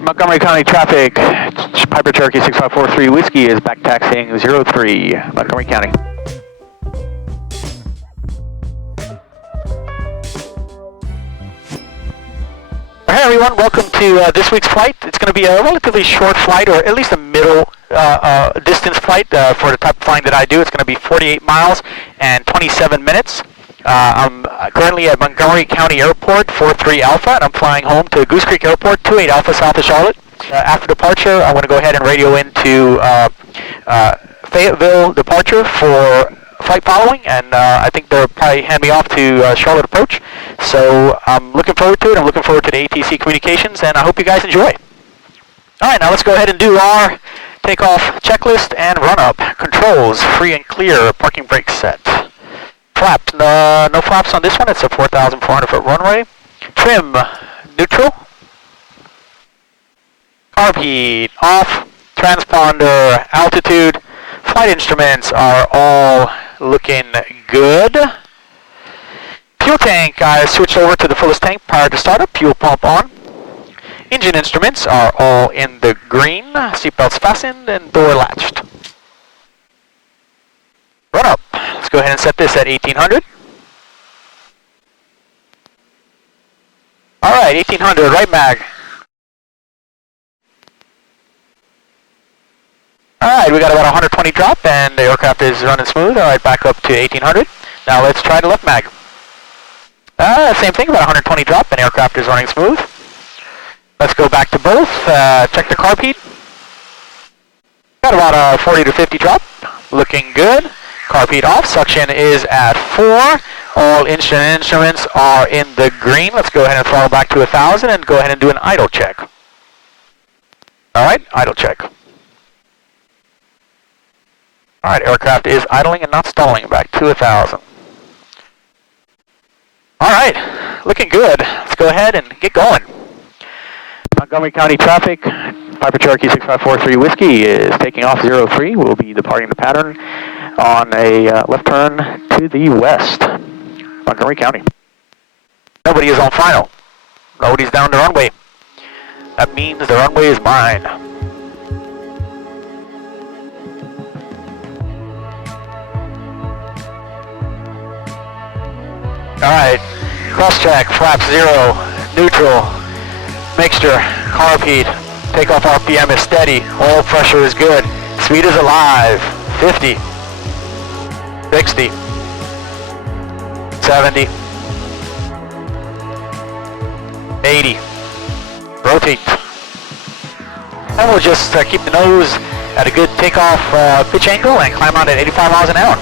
Montgomery County traffic, Piper Cherokee 6543 Whiskey is back taxiing 03, Montgomery County. Hey everyone, welcome to this week's flight. It's going to be a relatively short flight, or at least a middle distance flight for the type of flying that I do. It's going to be 48 miles and 27 minutes. I'm currently at Montgomery County Airport, 43 Alpha, and I'm flying home to Goose Creek Airport, 28 Alpha, south of Charlotte. After departure, I'm going to go ahead and radio into Fayetteville departure for flight following, and I think they'll probably hand me off to Charlotte approach. So I'm looking forward to it. I'm looking forward to the ATC communications, and I hope you guys enjoy. All right, now let's go ahead and do our takeoff checklist and run-up. Controls, free and clear, parking brake set. Flaps, no flaps on this one. It's a 4,400-foot runway. Trim, neutral. Carb heat, off. Transponder, altitude. Flight instruments are all looking good. Fuel tank, I switched over to the fullest tank prior to startup. Fuel pump on. Engine instruments are all in the green. Seatbelts fastened and door latched. Run up. Let's go ahead and set this at 1800. All right, 1800, right mag. All right, we got about 120 drop, and the aircraft is running smooth. All right, back up to 1800. Now let's try the left mag. Same thing, about 120 drop, and aircraft is running smooth. Let's go back to both. Check the carb heat. Got about 40 to 50 drop. Looking good. Carb heat off. Suction is at 4. All instruments are in the green. Let's go ahead and throttle back to 1,000 and go ahead and do an idle check. All right, idle check. All right, aircraft is idling and not stalling. Back to 1,000. All right, looking good. Let's go ahead and get going. Montgomery County traffic, Piper Cherokee 6543 Whiskey is taking off 03. We'll be departing the pattern on a left turn to the west. Montgomery County. Nobody is on final. Nobody's down the runway. That means the runway is mine. Alright, cross check, flaps 0, neutral, mixture, carb heat, takeoff RPM is steady, oil pressure is good, speed is alive, 50, 60, 70, 80, rotate. And we'll just keep the nose at a good takeoff pitch angle and climb out at 85 miles an hour.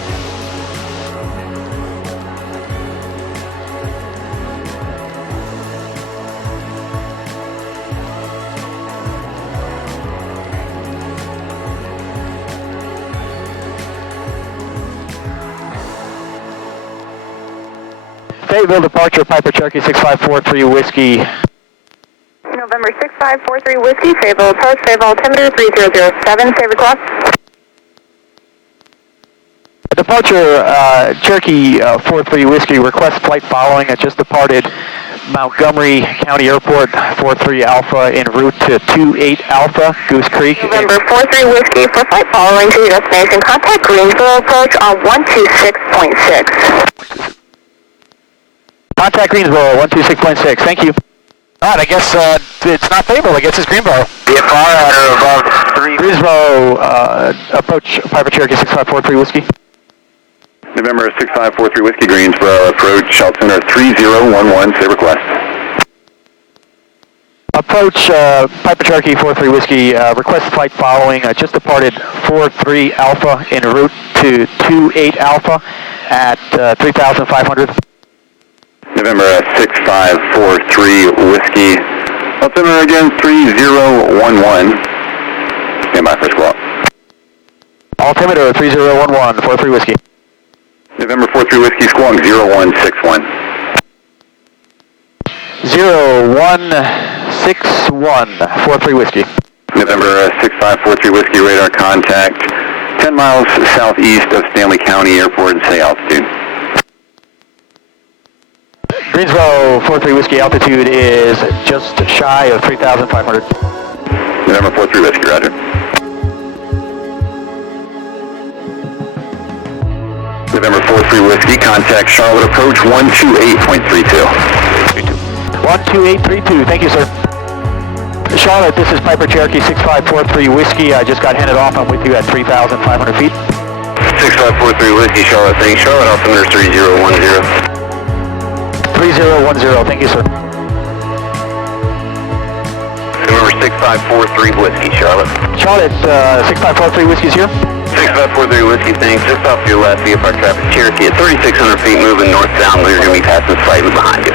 Fayetteville departure, Piper Cherokee 6543 Whiskey. November 6543 Whiskey, Fayetteville approach, Fayetteville altimeter 3007, save request. Departure, Cherokee 43 Whiskey, request flight following. It just departed Montgomery County Airport, 43 Alpha, en route to 28 Alpha, Goose Creek. November 43 Whiskey, for flight following to your destination, contact Greensboro approach on 126.6. Contact Greensboro, 126.6. Thank you. All right, I guess it's not Fayetteville. I guess it's Greensboro. VFR at or above 3. Greensboro, approach Piper Cherokee 6543 Whiskey. November 6543 Whiskey, Greensboro, approach altimeter 3011, say request. Approach Piper Cherokee 43 Whiskey, request flight following. Just departed 43 Alpha en route to 28 Alpha at 3,500. November 6543 Whiskey, altimeter again 3011. Stand by for squawk. Altimeter 3011, 43 Whiskey. November 43 Whiskey, squawk 0161. 0161, 43 Whiskey. November 6543 Whiskey, radar contact 10 miles southeast of Stanley County Airport, say altitude. Greensboro 43 Whiskey, altitude is just shy of 3,500. November 43 Whiskey, roger. November 43 Whiskey, contact Charlotte approach 128.32. 12832, thank you, sir. Charlotte, this is Piper Cherokee 6543 Whiskey. I just got handed off. I'm with you at 3,500 feet. 6543 Whiskey, Charlotte, thanks. Charlotte, altimeter 3010. 3010, thank you, sir. November 6543 Whiskey, Charlotte. Charlotte, 6543 Whiskey's here. 6543 Whiskey, thanks. Just off your left, VFR traffic Cherokee at 3,600 feet, moving northbound. You're going to be passing slightly behind you.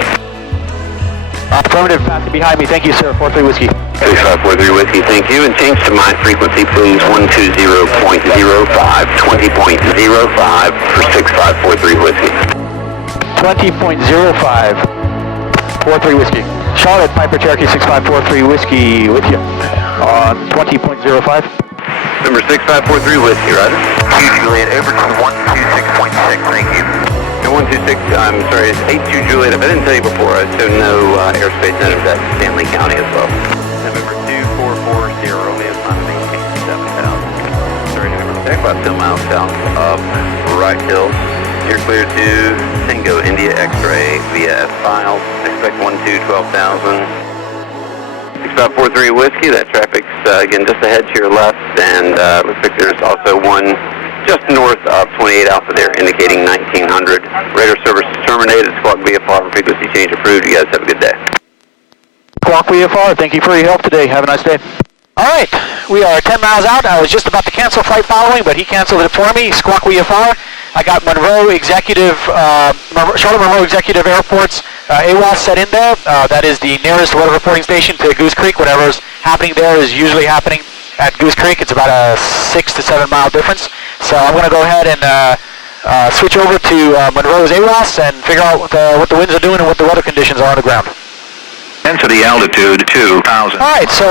Affirmative, passing behind me. Thank you, sir. 43 Whiskey. 6543 Whiskey, thank you. And change to my frequency, please. 120.05, 20.05 for 6543 Whiskey. 20.05, 43 Whiskey. Charlotte, Piper Cherokee 6543 Whiskey with you on 20.05. Number 6543 Whiskey, roger. Juliet, over to 126.6, thank you. No, 126, I'm sorry, it's 82 Juliet. If I didn't tell you before, I assume no airspace natives at Stanley County as well. November 2440, Romeo, climb maintain 7,000. Sorry, November, about 10 miles south of Wright Hill. You're clear to Tango India X-ray via S-Files. Expect 12,000. 6543 Whiskey, that traffic's again just ahead to your left, and looks like there's also one just north of 28 Alpha there, indicating 1900. Radar service is terminated. Squawk VFR, frequency change approved. You guys have a good day. Squawk VFR, thank you for your help today. Have a nice day. All right, we are 10 miles out. I was just about to cancel flight following, but he canceled it for me. Squawk VFR. I got Monroe Executive, Charlotte Monroe Executive Airport's AWAS set in there. That is the nearest weather reporting station to Goose Creek. Whatever's happening there is usually happening at Goose Creek. It's about a 6 to 7 mile difference. So I'm going to go ahead and switch over to Monroe's AWAS and figure out what the winds are doing and what the weather conditions are on the ground. Density altitude 2,000. All right, so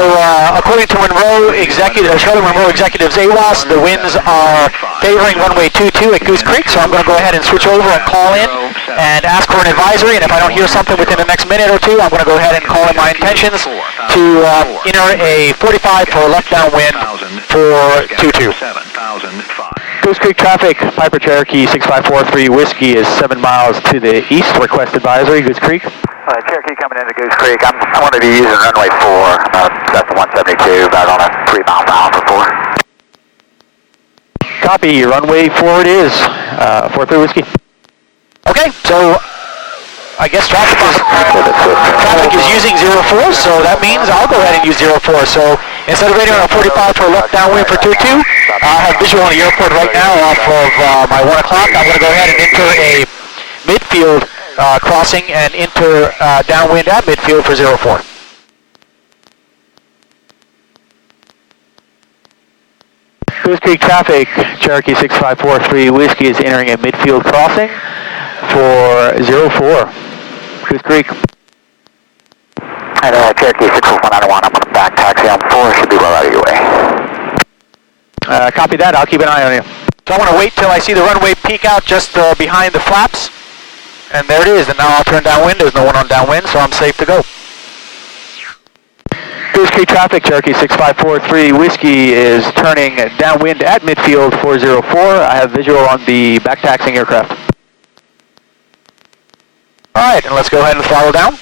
according to Charlotte Monroe Executive's AWAS, the winds are favoring runway 22 at Goose Creek, so I'm going to go ahead and switch over and call in and ask for an advisory, and if I don't hear something within the next minute or two, I'm going to go ahead and call in my intentions to enter a 45 for a left downwind for 22. Goose Creek traffic, Piper Cherokee 6543 Whiskey is 7 miles to the east. Request advisory, Goose Creek. Cherokee coming into Goose Creek. I'm going to be using runway 4. That's the 172, about on a 3 mile bound for 4. Copy, runway 4 it is. 43 Whiskey. Okay, so I guess traffic is using 04, so that means I'll go ahead and use 04. So instead of waiting on a 45 for a left downwind for 22, I have visual on the airport right now off of my 1 o'clock. I'm going to go ahead and enter a midfield crossing and enter downwind at midfield for 04. Goose Creek traffic, Cherokee 6543 Whiskey is entering a midfield crossing for 04. Goose Creek. And Cherokee 64191, I'm going to back taxi on 4, should be well out of your way. Copy that, I'll keep an eye on you. So I want to wait till I see the runway peak out just behind the flaps. And there it is, and now I'll turn downwind. There's no one on downwind, so I'm safe to go. Goose Creek traffic, Cherokee 6543 Whiskey is turning downwind at midfield 404. I have visual on the back taxiing aircraft. All right, and let's go ahead and throttle down.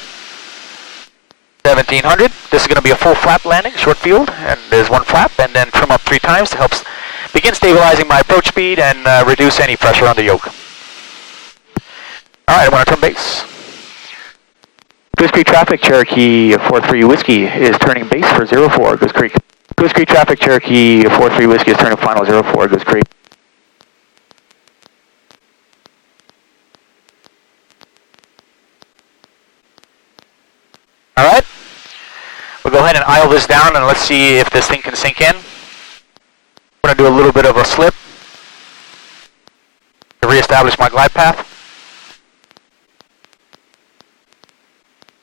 1700. This is going to be a full flap landing, short field, and there's one flap, and then trim up 3 times to help begin stabilizing my approach speed and reduce any pressure on the yoke. All right, I want to turn base. Goose Creek traffic, Cherokee 43 Whiskey is turning base for 04, Goose Creek. Goose Creek traffic, Cherokee 43 Whiskey is turning final 04, Goose Creek. All right, we'll go ahead and idle this down and let's see if this thing can sink in. I'm going to do a little bit of a slip to reestablish my glide path.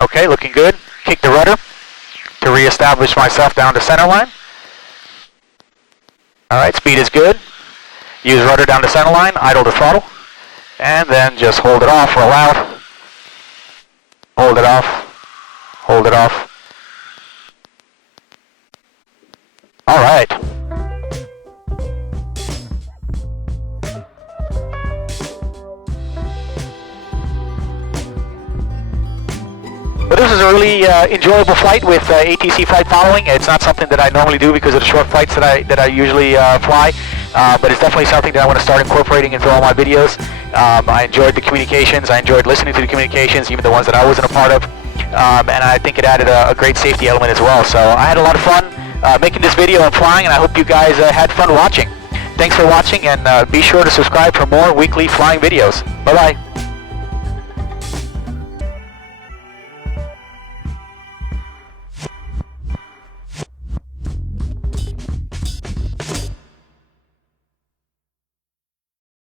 Okay, looking good. Kick the rudder to reestablish myself down to center line. All right, speed is good. Use rudder down to center line, idle the throttle, and then just hold it off, roll out. Hold it off, hold it off. All right. But this is a really enjoyable flight with ATC flight following. It's not something that I normally do because of the short flights that I usually fly, but it's definitely something that I want to start incorporating into all my videos. I enjoyed the communications. I enjoyed listening to the communications, even the ones that I wasn't a part of, and I think it added a great safety element as well. So I had a lot of fun making this video and flying, and I hope you guys had fun watching. Thanks for watching, and be sure to subscribe for more weekly flying videos. Bye-bye.